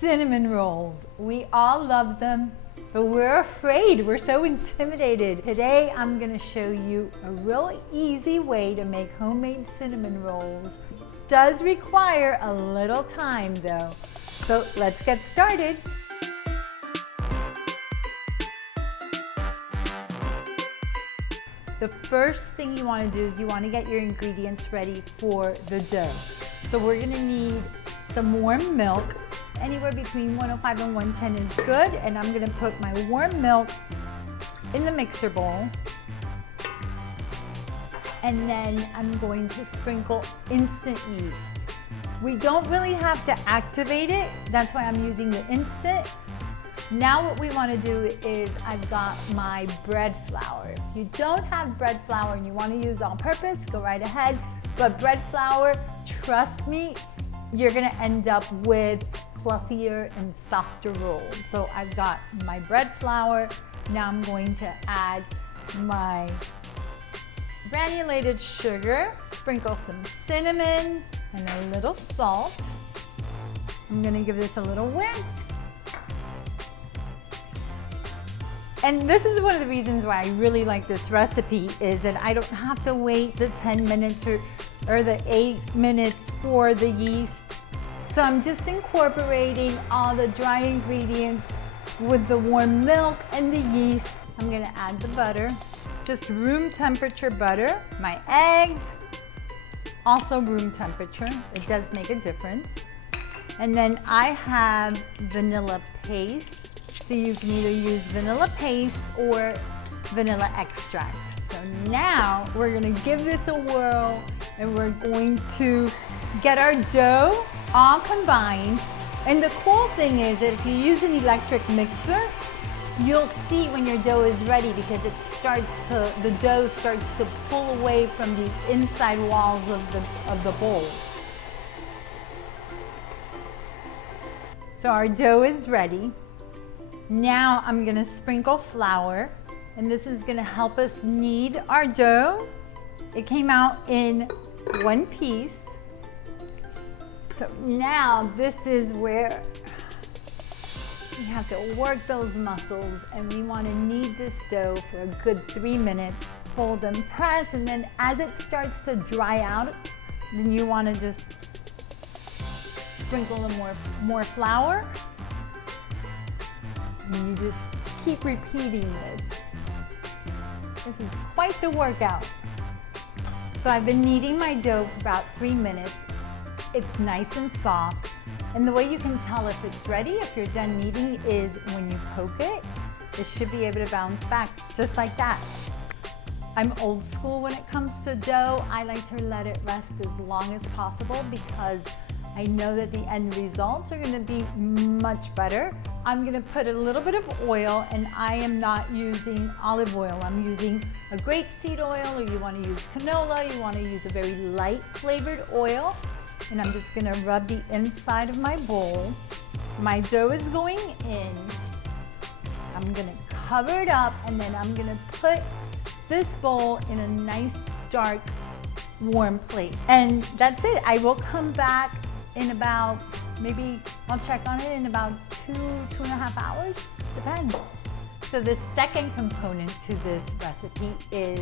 cinnamon rolls. We all love them, but we're afraid. We're so intimidated. Today, I'm gonna show you a real easy way to make homemade cinnamon rolls. Does require a little time though. So let's get started. The first thing you want to do is you want to get your ingredients ready for the dough. So we're going to need some warm milk. Anywhere between 105 and 110 is good. And I'm going to put my warm milk in the mixer bowl. And then I'm going to sprinkle instant yeast. We don't really have to activate it. That's why I'm using the instant. Now what we want to do is I've got my bread flour. If you don't have bread flour and you want to use all-purpose, go right ahead. But bread flour, trust me, you're going to end up with fluffier and softer rolls. So I've got my bread flour. Now I'm going to add my granulated sugar, sprinkle some cinnamon and a little salt. I'm going to give this a little whisk. And this is one of the reasons why I really like this recipe is that I don't have to wait the 10 minutes or the 8 minutes for the yeast. So I'm just incorporating all the dry ingredients with the warm milk and the yeast. I'm gonna add the butter. It's just room temperature butter. My egg, also room temperature. It does make a difference. And then I have vanilla paste. So you can either use vanilla paste or vanilla extract. So now we're gonna give this a whirl and we're going to get our dough all combined. And the cool thing is that if you use an electric mixer, you'll see when your dough is ready because the dough starts to pull away from the inside walls of the bowl. So our dough is ready. Now I'm gonna sprinkle flour, and this is gonna help us knead our dough. It came out in one piece. So now this is where we have to work those muscles, and we wanna knead this dough for a good 3 minutes. Fold and press, and then as it starts to dry out, then you wanna just sprinkle more flour. And you just keep repeating this. This is quite the workout. So I've been kneading my dough for about 3 minutes. It's nice and soft. And the way you can tell if it's ready, if you're done kneading, is when you poke it, it should be able to bounce back just like that. I'm old school when it comes to dough. I like to let it rest as long as possible because I know that the end results are going to be much better. I'm going to put a little bit of oil, and I am not using olive oil. I'm using a grapeseed oil, or you want to use canola. You want to use a very light flavored oil. And I'm just going to rub the inside of my bowl. My dough is going in. I'm going to cover it up, and then I'm going to put this bowl in a nice, dark, warm place. And that's it. I will come back in about, maybe I'll check on it in about 2.5 hours, depends. So the second component to this recipe is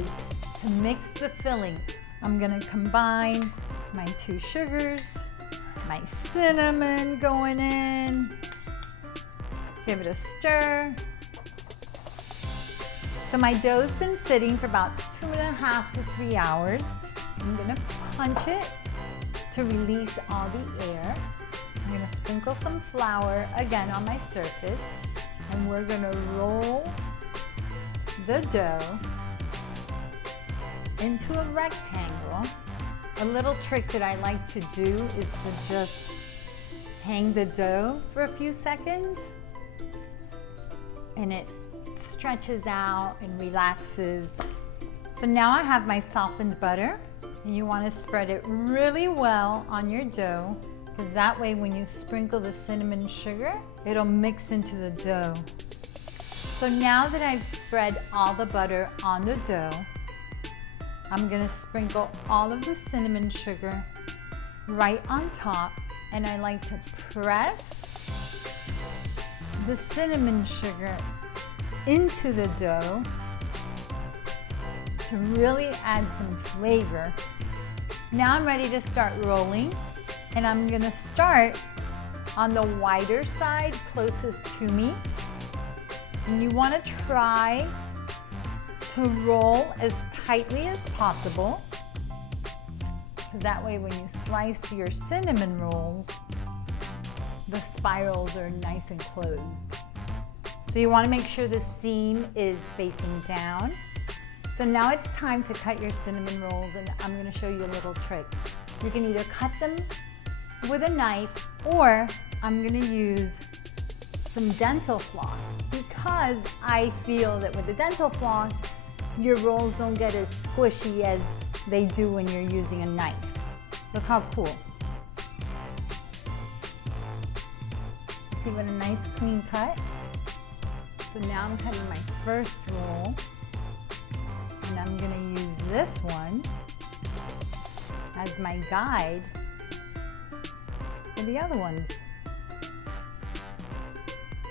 to mix the filling. I'm gonna combine my 2 sugars, my cinnamon going in, give it a stir. So my dough's been sitting for about 2.5 to 3 hours. I'm gonna punch it to release all the air. I'm gonna sprinkle some flour again on my surface, and we're gonna roll the dough into a rectangle. A little trick that I like to do is to just hang the dough for a few seconds, and it stretches out and relaxes. So now I have my softened butter. And you want to spread it really well on your dough, because that way when you sprinkle the cinnamon sugar, it'll mix into the dough. So now that I've spread all the butter on the dough, I'm gonna sprinkle all of the cinnamon sugar right on top, and I like to press the cinnamon sugar into the dough to really add some flavor. Now I'm ready to start rolling, and I'm gonna start on the wider side closest to me. And you wanna try to roll as tightly as possible, because that way when you slice your cinnamon rolls, the spirals are nice and closed. So you wanna make sure the seam is facing down. So now it's time to cut your cinnamon rolls, and I'm gonna show you a little trick. You can either cut them with a knife, or I'm gonna use some dental floss, because I feel that with the dental floss, your rolls don't get as squishy as they do when you're using a knife. Look how cool. See what a nice clean cut? So now I'm cutting my first roll, and I'm gonna use this one as my guide for the other ones.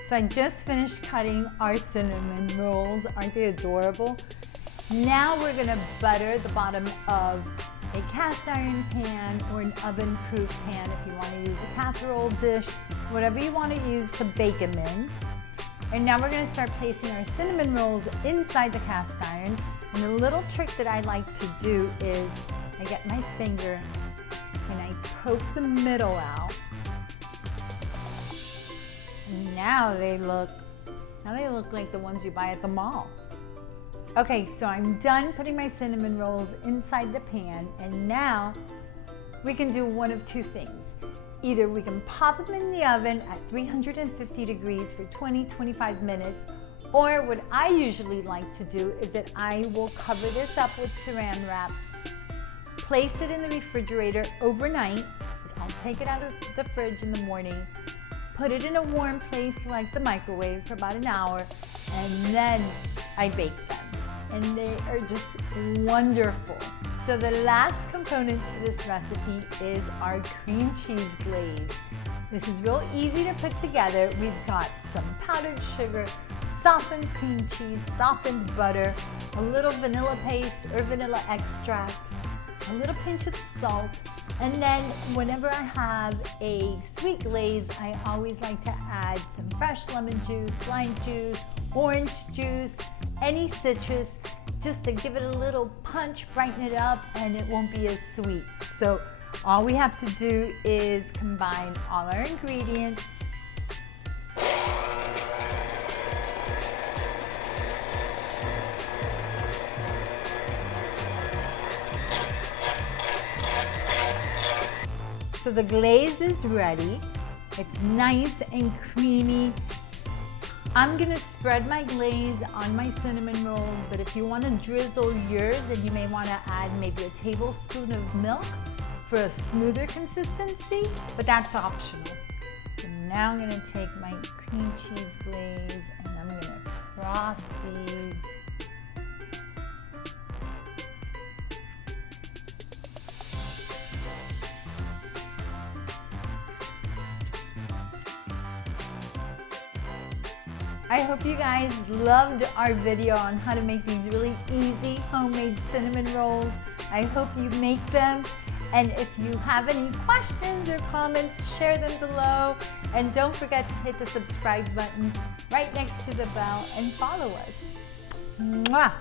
So I just finished cutting our cinnamon rolls. Aren't they adorable? Now we're gonna butter the bottom of a cast iron pan or an oven-proof pan if you wanna use a casserole dish, whatever you wanna use to bake them in. And now we're gonna start placing our cinnamon rolls inside the cast iron. And the little trick that I like to do is I get my finger and I poke the middle out. And now they look like the ones you buy at the mall. Okay, so I'm done putting my cinnamon rolls inside the pan, and now we can do one of two things. Either we can pop them in the oven at 350 degrees for 20-25 minutes, or what I usually like to do is that I will cover this up with saran wrap, place it in the refrigerator overnight. I'll take it out of the fridge in the morning, put it in a warm place like the microwave for about an hour, and then I bake them. And they are just wonderful. So the last component to this recipe is our cream cheese glaze. This is real easy to put together. We've got some powdered sugar, softened cream cheese, softened butter, a little vanilla paste or vanilla extract, a little pinch of salt, and then whenever I have a sweet glaze, I always like to add some fresh lemon juice, lime juice, orange juice, any citrus, just to give it a little punch, brighten it up, and it won't be as sweet. So all we have to do is combine all our ingredients. So the glaze is ready. It's nice and creamy. I'm gonna spread my glaze on my cinnamon rolls, but if you wanna drizzle yours, then you may wanna add maybe a tablespoon of milk for a smoother consistency, but that's optional. So now I'm gonna take my cream cheese glaze and I'm gonna frost these. I hope you guys loved our video on how to make these really easy homemade cinnamon rolls. I hope you make them. And if you have any questions or comments, share them below. And don't forget to hit the subscribe button right next to the bell and follow us. Mwah!